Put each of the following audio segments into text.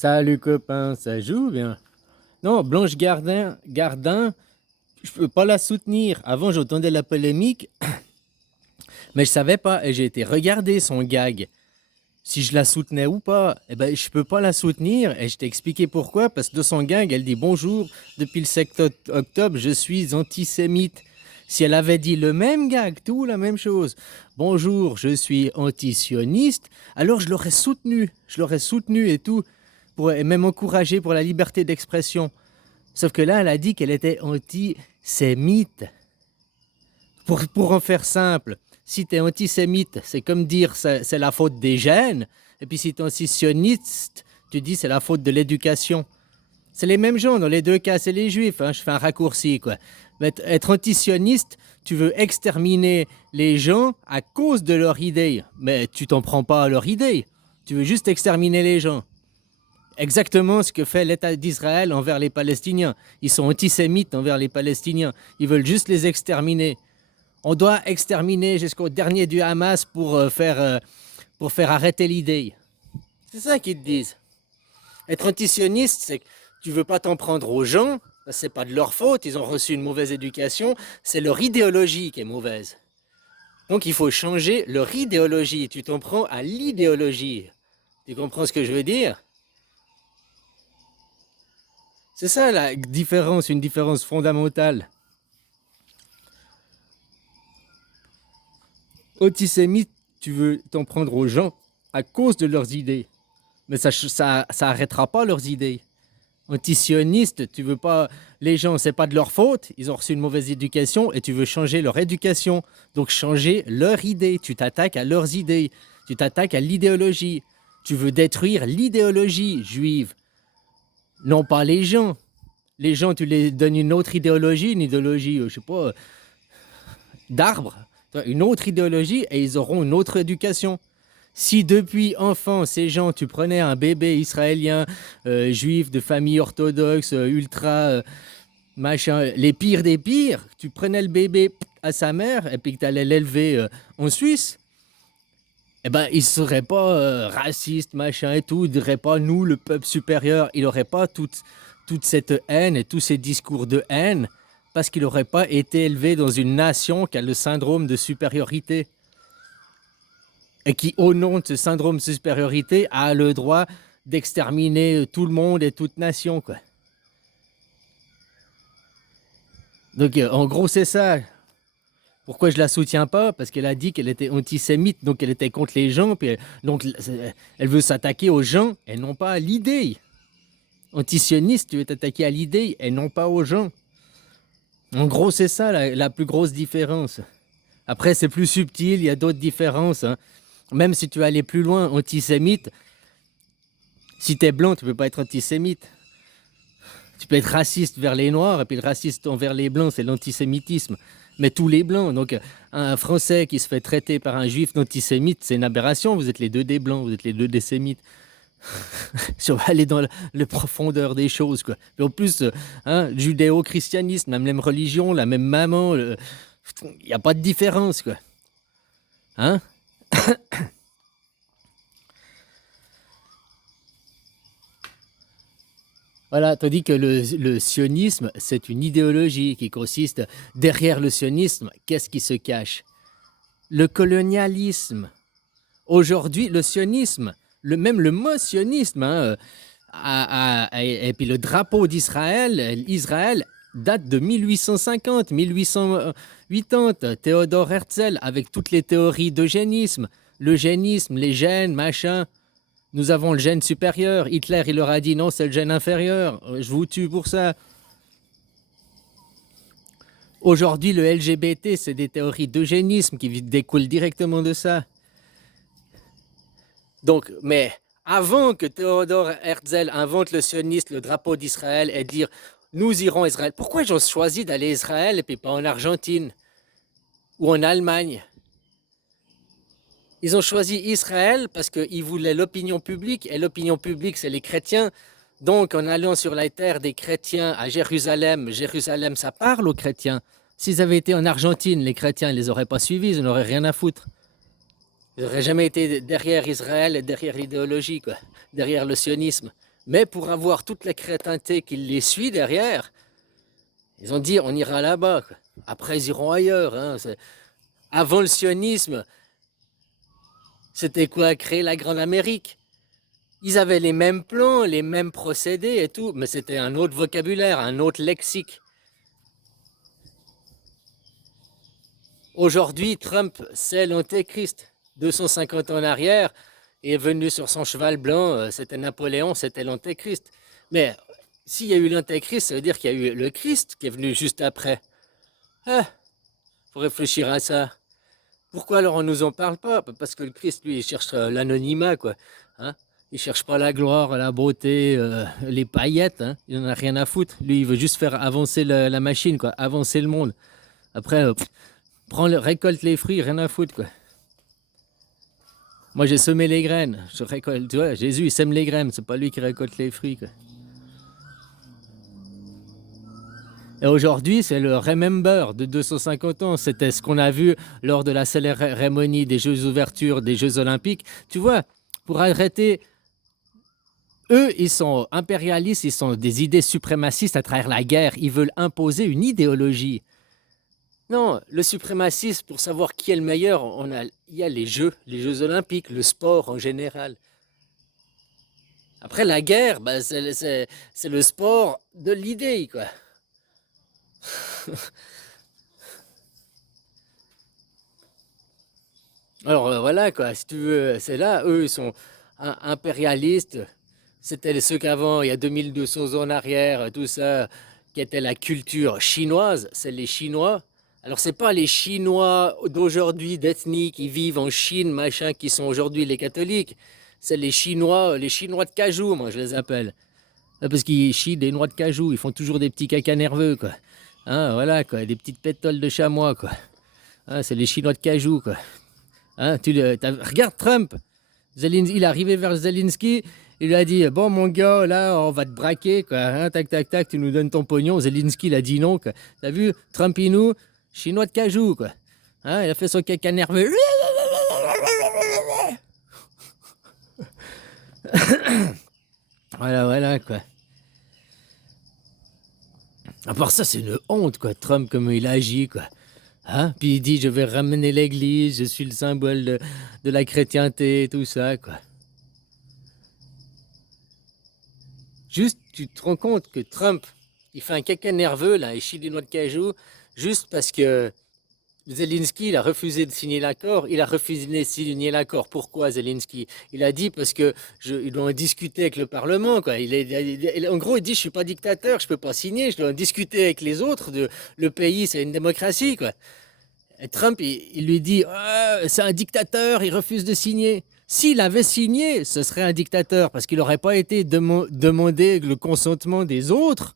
Salut copain, ça joue bien? Non, Blanche Gardin, je peux pas la soutenir. Avant, j'entendais la polémique, mais je savais pas et j'ai été regarder son gag. Si je la soutenais ou pas, eh ben, je peux pas la soutenir et je t'ai expliqué pourquoi. Parce que de son gag, elle dit bonjour, depuis le 7 octobre, je suis antisémite. Si elle avait dit le même gag, tout la même chose, bonjour, je suis antisioniste, alors je l'aurais soutenu et tout, et même encouragé pour la liberté d'expression. Sauf que là, elle a dit qu'elle était antisémite. Pour en faire simple, si tu es antisémite, c'est comme dire c'est la faute des gènes. Et puis si tu es antisioniste, tu dis c'est la faute de l'éducation. C'est les mêmes gens, dans les deux cas, c'est les juifs. Hein, je fais un raccourci, quoi. Mais être antisioniste, tu veux exterminer les gens à cause de leur idée. Mais tu t'en prends pas à leur idée. Tu veux juste exterminer les gens. Exactement ce que fait l'État d'Israël envers les Palestiniens. Ils sont antisémites envers les Palestiniens. Ils veulent juste les exterminer. On doit exterminer jusqu'au dernier du Hamas pour faire arrêter l'idée. C'est ça qu'ils te disent. Être antisioniste, c'est que tu veux pas t'en prendre aux gens, c'est pas de leur faute, ils ont reçu une mauvaise éducation, c'est leur idéologie qui est mauvaise. Donc il faut changer leur idéologie, tu t'en prends à l'idéologie. Tu comprends ce que je veux dire? C'est ça la différence, une différence fondamentale. Antisémite, tu veux t'en prendre aux gens à cause de leurs idées. Mais ça arrêtera pas leurs idées. Antisioniste, tu veux pas. Les gens, c'est pas de leur faute, ils ont reçu une mauvaise éducation et tu veux changer leur éducation. Donc changer leur idée. Tu t'attaques à leurs idées. Tu t'attaques à l'idéologie. Tu veux détruire l'idéologie juive. Non pas les gens. Les gens, tu les donnes une idéologie, je sais pas, d'arbre, une autre idéologie et ils auront une autre éducation. Si depuis enfant, ces gens, tu prenais un bébé israélien, juif, de famille orthodoxe, ultra, machin, les pires des pires, tu prenais le bébé à sa mère et puis que tu allais l'élever en Suisse, eh ben, il ne serait pas raciste, machin et tout, il ne dirait pas nous, le peuple supérieur, il n'aurait pas toute cette haine et tous ces discours de haine parce qu'il n'aurait pas été élevé dans une nation qui a le syndrome de supériorité et qui, au nom de ce syndrome de supériorité, a le droit d'exterminer tout le monde et toute nation, quoi. Donc, en gros, c'est ça. Pourquoi je la soutiens pas? Parce qu'elle a dit qu'elle était antisémite, donc elle était contre les gens, puis donc elle veut s'attaquer aux gens et non pas à l'idée. Antisioniste, tu veux t'attaquer à l'idée et non pas aux gens. En gros, c'est ça la plus grosse différence. Après, c'est plus subtil, il y a d'autres différences. Hein. Même si tu veux aller plus loin, antisémite, si tu es blanc, tu ne peux pas être antisémite. Tu peux être raciste vers les noirs, et puis le raciste envers les blancs, c'est l'antisémitisme. Mais tous les blancs, donc un Français qui se fait traiter par un juif d'antisémite, c'est une aberration, vous êtes les deux des blancs, vous êtes les deux des sémites. Si on va aller dans la profondeur des choses, quoi. Et en plus, judéo-christianisme, la même religion, la même maman, il n'y a pas de différence, quoi. Hein? Voilà, tandis que le sionisme, c'est une idéologie qui consiste derrière le sionisme, qu'est-ce qui se cache? Le colonialisme. Aujourd'hui, le sionisme, même le mot sionisme, hein, et puis le drapeau d'Israël, Israël date de 1850, 1880, Théodore Herzl, avec toutes les théories d'eugénisme, l'eugénisme, les gènes, machin. Nous avons le gène supérieur. Hitler, il leur a dit non, c'est le gène inférieur. Je vous tue pour ça. Aujourd'hui, le LGBT, c'est des théories d'eugénisme qui découlent directement de ça. Donc, mais avant que Théodore Herzl invente le sionisme, le drapeau d'Israël, et dire nous irons à Israël, pourquoi ils ont choisi d'aller à Israël et puis pas en Argentine ou en Allemagne? Ils ont choisi Israël parce qu'ils voulaient l'opinion publique, et l'opinion publique, c'est les chrétiens. Donc, en allant sur la terre des chrétiens à Jérusalem, Jérusalem, ça parle aux chrétiens. S'ils avaient été en Argentine, les chrétiens ne les auraient pas suivis, ils n'auraient rien à foutre. Ils n'auraient jamais été derrière Israël et derrière l'idéologie, quoi, derrière le sionisme. Mais pour avoir toute la crétinté qui les suit derrière, ils ont dit on ira là-bas, quoi. Après, ils iront ailleurs, hein. Avant le sionisme, c'était quoi? Créer la Grande Amérique. Ils avaient les mêmes plans, les mêmes procédés et tout, mais c'était un autre vocabulaire, un autre lexique. Aujourd'hui, Trump, c'est l'antéchrist. 250 ans en arrière, il est venu sur son cheval blanc, c'était Napoléon, c'était l'antéchrist. Mais s'il y a eu l'antéchrist, ça veut dire qu'il y a eu le Christ qui est venu juste après. Ah, faut réfléchir à ça. Pourquoi alors on nous en parle pas? Parce que le Christ, lui, il cherche l'anonymat, quoi. Hein? Il cherche pas la gloire, la beauté, les paillettes. Hein? Il en a rien à foutre. Lui, il veut juste faire avancer la machine, quoi, avancer le monde. Après, récolte les fruits, rien à foutre, quoi. Moi, j'ai semé les graines. Je récolte, tu vois, Jésus, il sème les graines. C'est pas lui qui récolte les fruits, quoi. Et aujourd'hui, c'est le Remember de 250 ans. C'était ce qu'on a vu lors de la cérémonie des Jeux d'ouverture des Jeux Olympiques. Tu vois, pour arrêter, eux, ils sont impérialistes, ils sont des idées suprémacistes à travers la guerre. Ils veulent imposer une idéologie. Non, le suprémacisme, pour savoir qui est le meilleur, il y a les Jeux Olympiques, le sport en général. Après, la guerre, bah, c'est le sport de l'idée, quoi. Alors voilà quoi, si tu veux, c'est là, eux ils sont impérialistes. C'était ceux qu'avant, il y a 2200 ans en arrière, tout ça, qui était la culture chinoise, c'est les Chinois. Alors c'est pas les Chinois d'aujourd'hui, d'ethnie, qui vivent en Chine, machin, qui sont aujourd'hui les catholiques. C'est les Chinois de cajou, moi je les appelle. Parce qu'ils chient des noix de cajou, ils font toujours des petits cacas nerveux, quoi. Hein, voilà, quoi, des petites pétoles de chamois, quoi. Hein, c'est les Chinois de cajou, quoi. Hein, regarde Trump. Il est arrivé vers Zelensky. Il lui a dit bon, mon gars, là, on va te braquer, quoi. Hein, tac, tac, tac, tu nous donnes ton pognon. Zelensky, il a dit non, quoi. T'as vu Trump, nous, Chinois de cajou, quoi. Hein, il a fait son caca nerveux. Voilà, voilà, quoi. À part ça, c'est une honte, quoi, Trump, comme il agit, quoi. Hein? Puis il dit, je vais ramener l'église, je suis le symbole de la chrétienté, tout ça, quoi. Juste, tu te rends compte que Trump, il fait un caca nerveux, là, il chie des noix de cajou, juste parce que Zelensky, il a refusé de signer l'accord. Il a refusé de signer l'accord. Pourquoi Zelensky? Il a dit parce que ils doivent discuter avec le Parlement, quoi. En gros, il dit je suis pas dictateur, je peux pas signer, je dois en discuter avec les autres. Le pays, c'est une démocratie, quoi. Et Trump, il lui dit ah, c'est un dictateur, il refuse de signer. S'il avait signé, ce serait un dictateur parce qu'il n'aurait pas été demandé le consentement des autres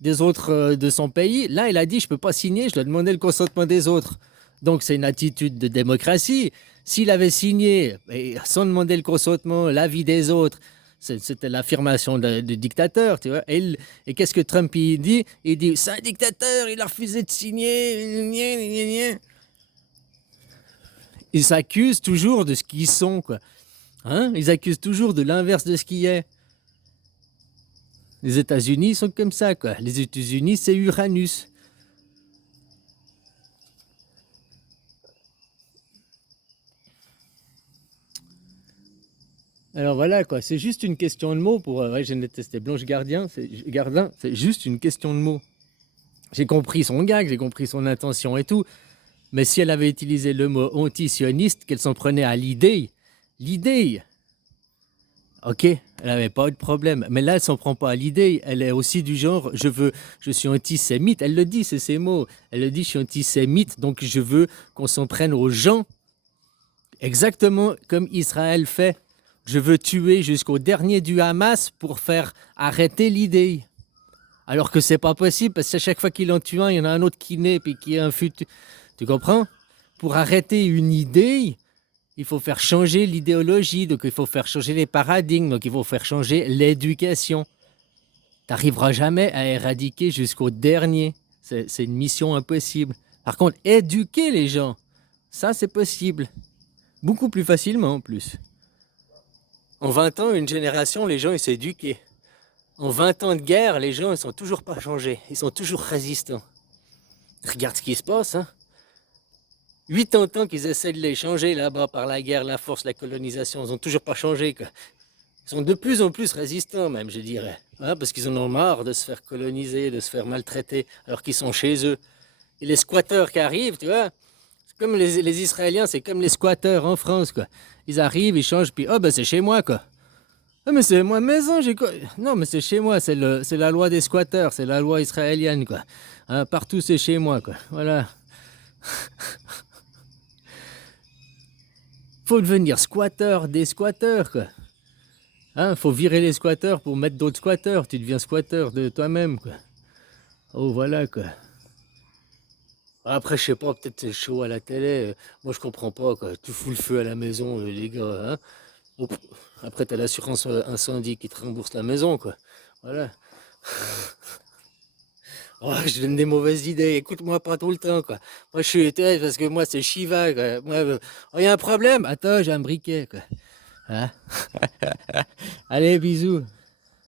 de son pays. Là, il a dit, je ne peux pas signer, je dois demander le consentement des autres. Donc, c'est une attitude de démocratie. S'il avait signé, sans demander le consentement, l'avis des autres, c'était l'affirmation de dictateur, tu vois. Et qu'est-ce que Trump il dit? Il dit, c'est un dictateur, il a refusé de signer. Ils s'accusent toujours de ce qu'ils sont, quoi. Hein? Ils accusent toujours de l'inverse de ce qui est. Les États-Unis sont comme ça, quoi. Les États-Unis, c'est Uranus. Alors voilà, quoi. C'est juste une question de mots pour. Ouais, j'ai détesté Blanche Gardin, c'est juste une question de mots. J'ai compris son gag, j'ai compris son intention et tout. Mais si elle avait utilisé le mot anti-sioniste, qu'elle s'en prenait à l'idée, ok, elle n'avait pas eu de problème. Mais là, elle s'en prend pas à l'idée. Elle est aussi du genre, je suis antisémite. Elle le dit, c'est ses mots. Elle le dit, je suis antisémite, donc je veux qu'on s'en prenne aux gens. Exactement comme Israël fait. Je veux tuer jusqu'au dernier du Hamas pour faire arrêter l'idée. Alors que c'est pas possible, parce qu'à chaque fois qu'il en tue un, il y en a un autre qui naît, puis qui a un futur. Tu comprends? Pour arrêter une idée, il faut faire changer l'idéologie, donc il faut faire changer les paradigmes, donc il faut faire changer l'éducation. Tu n'arriveras jamais à éradiquer jusqu'au dernier. C'est une mission impossible. Par contre, éduquer les gens, ça c'est possible. Beaucoup plus facilement en plus. En 20 ans, une génération, les gens ils s'éduquaient. En 20 ans de guerre, les gens, ils sont toujours pas changés. Ils sont toujours résistants. Regarde ce qui se passe, hein. 80 ans qu'ils essaient de les changer là-bas par la guerre, la force, la colonisation. Ils ont toujours pas changé, quoi. Ils sont de plus en plus résistants, même, je dirais. Hein, parce qu'ils en ont marre de se faire coloniser, de se faire maltraiter, alors qu'ils sont chez eux. Et les squatteurs qui arrivent, tu vois, c'est comme les Israéliens, c'est comme les squatteurs en France, quoi. Ils arrivent, ils changent, puis oh, ben c'est chez moi, quoi. Ah, mais c'est ma maison, j'ai quoi. Non, mais c'est chez moi, c'est la loi des squatteurs, c'est la loi israélienne, quoi. Hein, partout, c'est chez moi, quoi. Voilà. Faut devenir squatteur des squatteurs, quoi. Hein, faut virer les squatteurs pour mettre d'autres squatteurs. Tu deviens squatteur de toi-même, quoi. Oh, voilà, quoi. Après, je sais pas, peut-être c'est chaud à la télé. Moi, je comprends pas, quoi. Tu fous le feu à la maison, les gars, hein. Bon, après, t'as l'assurance incendie qui te rembourse la maison, quoi. Voilà. Oh, je donne des mauvaises idées. Écoute-moi pas tout le temps, quoi. Moi, je suis tête parce que moi, c'est Shiva, quoi. Moi, oh, y a un problème? Attends, j'ai un briquet, quoi. Hein? Allez, bisous.